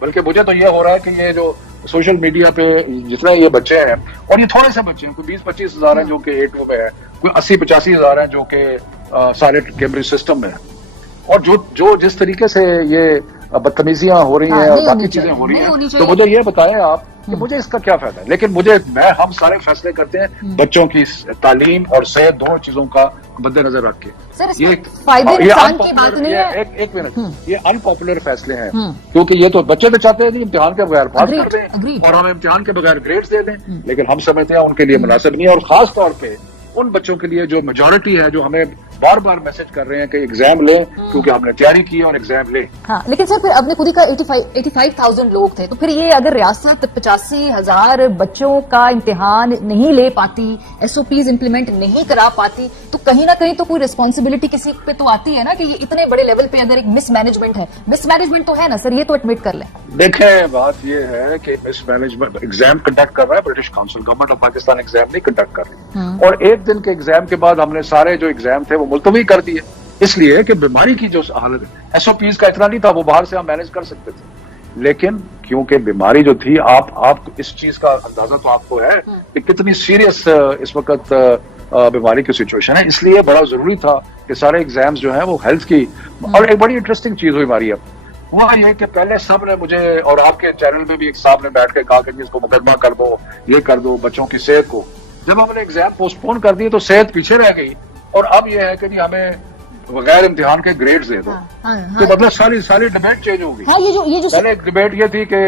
بلکہ مجھے تو یہ ہو رہا ہے کہ یہ جو سوشل میڈیا پہ جتنے یہ بچے ہیں، اور یہ تھوڑے سے بچے ہیں، کوئی 20-25 ہزار ہیں جو کہ A2 میں ہے، کوئی 80-85 ہزار ہیں جو کہ سارے کیمبرج سسٹم میں ہے، اور جو جس طریقے سے یہ بدتمیزیاں ہو رہی ہیں اور باقی چیزیں ہو رہی ہیں، تو مجھے یہ بتائیں آپ کہ مجھے اس کا کیا فائدہ ہے؟ لیکن ہم سارے فیصلے کرتے ہیں بچوں کی تعلیم اور صحت، دونوں چیزوں کا مد نظر رکھ کے. ایک منٹ، یہ ان پاپولر فیصلے ہیں کیونکہ یہ تو بچے تو چاہتے ہیں کہ امتحان کے بغیر پاس کر دیں اور ہم امتحان کے بغیر گریڈز دے دیں، لیکن ہم سمجھتے ہیں ان کے لیے مناسب نہیں ہے، اور خاص طور پہ ان بچوں کے لیے جو میجورٹی ہے، جو ہمیں بار بار میسج کر رہے ہیں کہ ایگزام لیں کیونکہ ہم نے تیاری کی اور ایگزام لیں. ہاں لیکن سر پھر آپ نے خود ہی کا 85,000 لوگ تھے، تو پھر یہ اگر ریاست 85,000 بچوں کا امتحان نہیں لے پاتی، SOPs امپلیمنٹ نہیں کرا پاتی، تو کہیں نہ کہیں تو کوئی ریسپانسبلٹی کسی پہ تو آتی ہے نا کہ یہ اتنے بڑے لیول پہ اگر ایک مس مینجمنٹ ہے، مس مینجمنٹ تو ہے نا سر، یہ تو ایڈمٹ کر لیں. دیکھیں بات یہ ہے کہ مس مینجمنٹ ایگزام کنڈکٹ کر رہا ہے British council, government of Pakistan exam نہیں کنڈکٹ کر رہی، اور ایک دن کے ایگزام کے بعد ہم نے سارے جو ایگزام تھے وہ ملتوی کر دیے، اس لیے کہ بیماری کی جو حالت ہے، SOPs کا اتنا نہیں تھا، وہ باہر سے ہم مینج کر سکتے تھے، لیکن کیونکہ بیماری جو تھی، آپ اس چیز کا اندازہ تو آپ کو ہے کہ کتنی سیریس اس وقت بیماری کی سچویشن ہے، اس لیے بڑا ضروری تھا کہ سارے ایگزامز جو ہیں وہ ہیلتھ کی. اور ایک بڑی انٹرسٹنگ چیز ہوئی ہماری اب ہوا یہ کہ پہلے سب نے مجھے، اور آپ کے چینل میں بھی ایک صاحب نے بیٹھ کے کہا کہ اس کو مقدمہ کر دو، یہ کر دو بچوں کی صحت کو. جب ہم نے ایگزام پوسٹ پون کر دیے تو صحت پیچھے رہ گئی، اور اب یہ ہے کہ جی ہمیں بغیر امتحان کے گریڈز دے دو، تو مطلب ساری ڈبیٹ چینج ہوگی. پہلے ایک ڈبیٹ یہ تھی کہ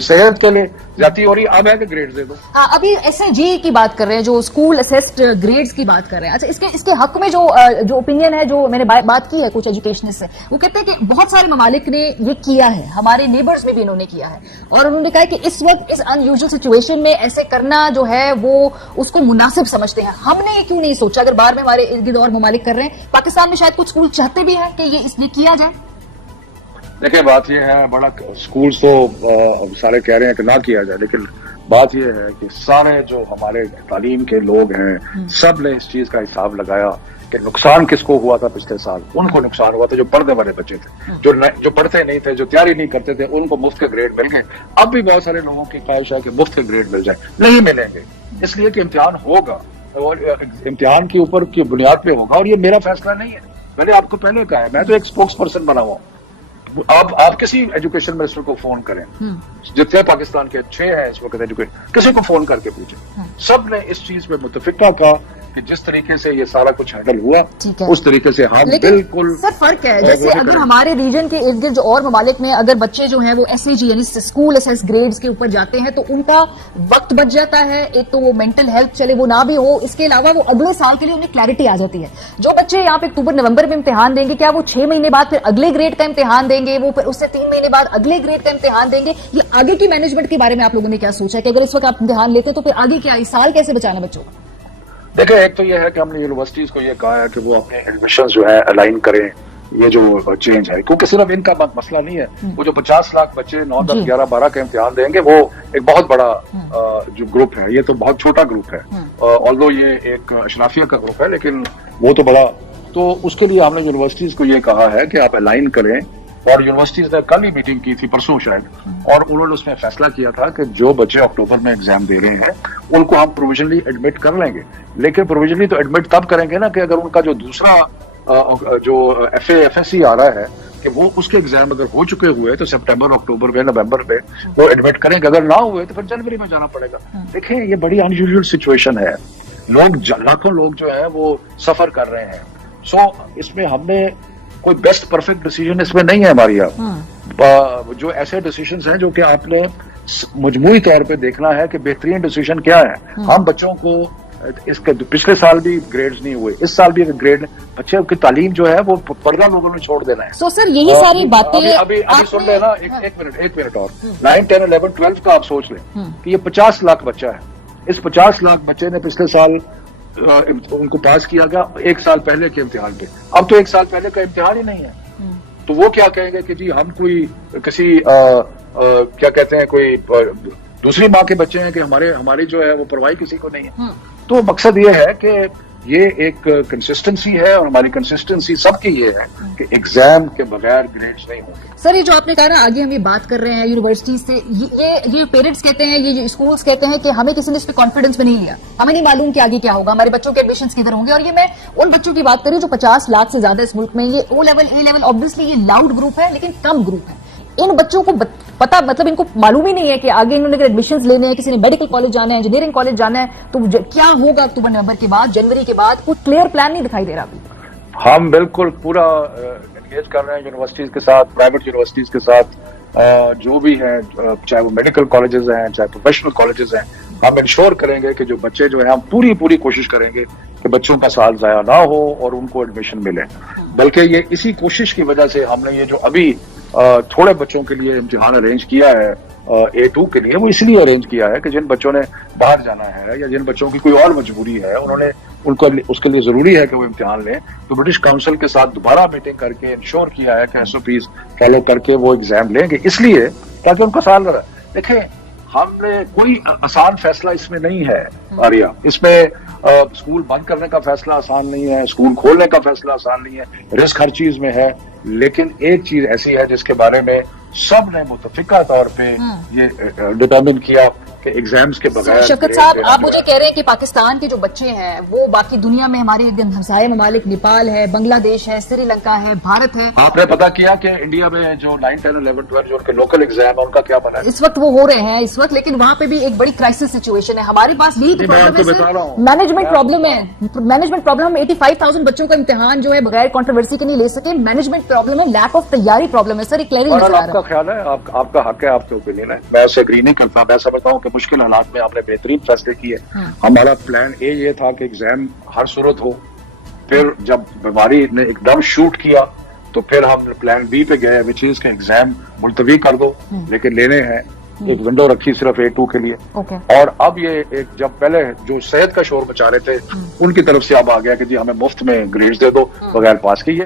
صحت کے لیے جاتی ہو رہی، اب ہے کہ گریڈز دے دو. ابھی SAG کی بات کر رہے ہیں، جو اسکول اسیسڈ گریڈز کی بات کر رہے ہیں. اچھا اس کے حق میں جو اوپینین ہے، جو میں نے بات کی ہے کچھ ایجوکیشنسٹ سے، وہ کہتے ہیں کہ بہت سارے ممالک نے یہ کیا ہے، ہمارے نیبرز میں بھی انہوں نے کیا ہے، اور انہوں نے کہا کہ اس وقت اس ان یوزل سچویشن میں ایسے کرنا جو ہے وہ اس کو مناسب سمجھتے ہیں. ہم نے یہ کیوں نہیں سوچا؟ اگر بار میں ہمارے ارد گرد اور ممالک کر رہے ہیں، پاکستان میں شاید کچھ اسکول چاہتے بھی ہیں کہ یہ اس لیے کیا جائے. دیکھیں بات یہ ہے، بڑا اسکول تو سارے کہہ رہے ہیں کہ نہ کیا جائے، لیکن بات یہ ہے کہ سارے جو ہمارے تعلیم کے لوگ ہیں سب نے اس چیز کا حساب لگایا کہ نقصان کس کو ہوا تھا. پچھلے سال ان کو نقصان ہوا تھا جو پڑھنے والے بچے تھے، جو پڑھتے نہیں تھے، جو تیاری نہیں کرتے تھے، ان کو مفت کے گریڈ مل گئے. اب بھی بہت سارے لوگوں کی خواہش ہے کہ مفت کے گریڈ مل جائے، نہیں ملیں گے، اس لیے کہ امتحان ہوگا اور امتحان کے اوپر کی بنیاد پہ ہوگا، اور یہ میرا فیصلہ نہیں ہے. میں نے آپ کو پہلے کہا ہے، میں تو ایک اسپوکس پرسن بنا ہوا ہوں. آپ کسی ایجوکیشن منسٹر کو فون کریں، جتنے پاکستان کے اچھے ہیں اس وقت ایجوکیشن، کسی کو فون کر کے پوچھیں، سب نے اس چیز پہ متفقہ کہا کہ جس طریقے سے یہ سارا کچھ ہینڈل ہوا اس طریقے سے ہم بالکل. سر فرق ہے، جیسے اگر ہمارے ریجن کے ارد گرد جو اور ممالک میں اگر بچے جو ہیں وہ SAG یعنی اسکول اسیس گریڈز کے اوپر جاتے ہیں تو ان کا وقت بچ جاتا ہے. ایک تو وہ مینٹل ہیلتھ چلے وہ نہ بھی ہو، اس کے علاوہ وہ اگلے سال کے لیے انہیں کلیئرٹی آ جاتی ہے. جو بچے یہاں پہ اکتوبر نومبر میں امتحان دیں گے، کیا وہ 6 مہینے بعد پھر اگلے گریڈ کا امتحان دیں گے؟ وہ پھر اس سے 3 مہینے بعد اگلے گریڈ کا امتحان دیں گے؟ یہ آگے کی مینجمنٹ کے بارے میں آپ لوگوں نے کیا سوچا ہے کہ اگر اس وقت آپ امتحان لیتے تو پھر آگے کیا، اس سال کیسے بچانا بچوں کو؟ دیکھیں ایک تو یہ ہے کہ ہم نے یونیورسٹیز کو یہ کہا ہے کہ وہ اپنے ایڈمیشن جو ہے الائن کریں. یہ جو چینج ہے کیونکہ صرف ان کا مسئلہ نہیں ہے، وہ جو 50 لاکھ بچے 9, 10, 11, 12 کا امتحان دیں گے وہ ایک بہت بڑا جو گروپ ہے، یہ تو بہت چھوٹا گروپ ہے، آلدو یہ ایک اشرافیہ کا گروپ ہے لیکن وہ تو بڑا. تو اس کے لیے ہم نے یونیورسٹیز کو یہ کہا ہے کہ آپ الائن کریں، اور یونیورسٹیز نے کل ہی میٹنگ کی تھی، پرسوں شاید، اور انہوں نے اس میں فیصلہ کیا تھا کہ جو بچے اکتوبر میں ایگزام دے رہے ہیں ان کو ہم پروویژنلی ایڈمٹ کر لیں گے. لیکن پروویژنلی تو ایڈمٹ تب کریں گے نا کہ اگر ان کا جو دوسرا جو FSC آ رہا ہے کہ وہ اس کے ایگزام اگر ہو چکے ہوئے تو سپٹمبر، اکتوبر میں، نومبر میں وہ ایڈمٹ کریں گے. اگر نہ ہوئے تو پھر جنوری میں جانا پڑے گا. دیکھیں یہ بڑی ان یوزل سچویشن ہے، لاکھوں لوگ جو ہے وہ سفر کر رہے ہیں. سو اس میں ہم نے کوئی بیسٹ پرفیکٹ ڈیسیجن اس میں نہیں ہے ہماری. جو ایسے ڈیسیجنز ہیں جو کہ آپ نے مجموعی طور پہ دیکھنا ہے کہ بہترین ڈیسیجن کیا ہے. ہم بچوں کو اس کے پچھلے سال بھی گریڈز نہیں ہوئے، اس سال بھی گریڈ، بچوں کی تعلیم جو ہے وہ پردہ لوگوں نے چھوڑ دینا ہے. سو سر یہی ساری باتیں ابھی سن لیں نا، ایک منٹ اور 9, 10, 11, 12 کا آپ سوچ لیں کہ یہ 50 لاکھ بچہ ہے. اس 50 لاکھ بچے نے پچھلے سال ان کو پاس کیا گیا 1 سال پہلے کے امتحان پہ. اب تو 1 سال پہلے کا امتحان ہی نہیں ہے، تو وہ کیا کہیں گے کہ جی ہم کوئی کسی کیا کہتے ہیں کوئی دوسری ماں کے بچے ہیں کہ ہماری جو ہے وہ پرواہی کسی کو نہیں ہے. تو مقصد یہ ہے کہ یہ ایک کنسسٹنسی ہے اور ہماری کنسسٹنسی سب کی یہ ہے کہ ایگزام کے بغیر گریڈز نہیں ہوں گے. سر یہ جو آپ نے کہا نا آگے ہم یہ بات کر رہے ہیں یونیورسٹیز سے، یہ پیرنٹس کہتے ہیں، یہ اسکولس کہتے ہیں کہ ہمیں کسی نے اس پہ کانفیڈنس میں نہیں لیا، ہمیں نہیں معلوم کہ آگے کیا ہوگا، ہمارے بچوں کے ایڈمیشنز کدھر ہوں گے. اور یہ میں ان بچوں کی بات کر رہی ہوں جو 50 لاکھ سے زیادہ اس ملک میں، یہ او لیول اے لیول آبویسلی یہ لاؤڈ گروپ ہے لیکن کم گروپ ہے. ان بچوں کو پتا مطلب ان کو معلوم ہی نہیں ہے کہ آگے انہوں نے ایڈمیشنز لینے ہیں، کسی نے میڈیکل کالج جانا ہے، انجینئرنگ کالج جانا ہے، تو کیا ہوگا اکتوبر نومبر کے بعد، جنوری کے بعد، کوئی کلیئر پلان نہیں دکھائی دے رہا ابھی. ہم بالکل پورا انگیج کر رہے ہیں یونیورسٹیز کے ساتھ، پرائیویٹ یونیورسٹیز کے ساتھ، جو بھی ہیں، چاہے وہ میڈیکل کالجز ہیں چاہے پروفیشنل کالجز ہیں. ہم انشور کریں گے کہ جو بچے جو ہیں، ہم پوری کوشش کریں گے کہ بچوں کا سال ضائع نہ ہو اور ان کو ایڈمیشن ملے. بلکہ یہ اسی کوشش کی وجہ سے ہم نے یہ جو ابھی تھوڑے بچوں کے لیے امتحان ارینج کیا ہے A2 کے لیے، وہ اس لیے ارینج کیا ہے کہ جن بچوں نے باہر جانا ہے یا جن بچوں کی کوئی اور مجبوری ہے، انہوں نے ان کو اس کے لیے ضروری ہے کہ وہ امتحان لیں. تو برٹش کاؤنسل کے ساتھ دوبارہ میٹنگ کر کے انشور کیا ہے کہ SOPs فالو کر کے وہ ایگزام لیں گے، اس لیے تاکہ ان کا سال رہے. دیکھیں، ہم نے کوئی آسان فیصلہ اس میں نہیں ہے آریہ، اس میں اسکول بند کرنے کا فیصلہ آسان نہیں ہے، اسکول کھولنے کا فیصلہ آسان نہیں ہے، رسک ہر چیز میں ہے. لیکن ایک چیز ایسی ہے جس کے بارے میں سب نے متفقہ طور پہ یہ ڈٹرمن کیا کہ ایگزامز کے بغیر. شفقت صاحب، آپ مجھے کہہ رہے ہیں کہ پاکستان کے جو بچے ہیں وہ باقی دنیا میں ہمارے ہمسائے ممالک نیپال ہے، بنگلہ دیش ہے، سری لنکا ہے، بھارت ہے. آپ نے پتا کیا کہ انڈیا میں جو 9, 10, 11, 12 جو ان کے لوکل ایگزام ہے ان کا کیا بنا ہے اس وقت؟ وہ ہو رہے ہیں اس وقت، لیکن وہاں پہ بھی ایک بڑی کرائسس سچویشن ہے. ہمارے پاس یہی تو مینجمنٹ پرابلم ہے. مینجمنٹ پرابلم، ہم 85,000 بچوں کا امتحان جو ہے بغیر کنٹروورسی کے نہیں لے سکے. مینجمنٹ پرابلم ہے، لیک آف تیاری پرابلم ہے. سر ایک کلیئر آپ کا خیال ہے، آپ کا حق ہے، آپ کے اوپینین ہے، میں اسے اگری نہیں کرتا. میں سمجھتا ہوں کہ مشکل حالات میں آپ نے بہترین فیصلے کیے. ہمارا پلان اے یہ تھا کہ ایگزام ہر صورت ہو. پھر جب بیماری نے ایک دم شوٹ کیا تو پھر ہم پلان بی پہ گئے، وچ از کہ ایگزام ملتوی کر دو لیکن لینے ہیں. ایک ونڈو رکھی صرف A2 کے لیے. اور اب یہ ایک جب پہلے جو صحت کا شور مچا رہے تھے ان کی طرف سے اب آ گیا کہ جی ہمیں مفت میں گریڈز دے دو بغیر پاس کیے.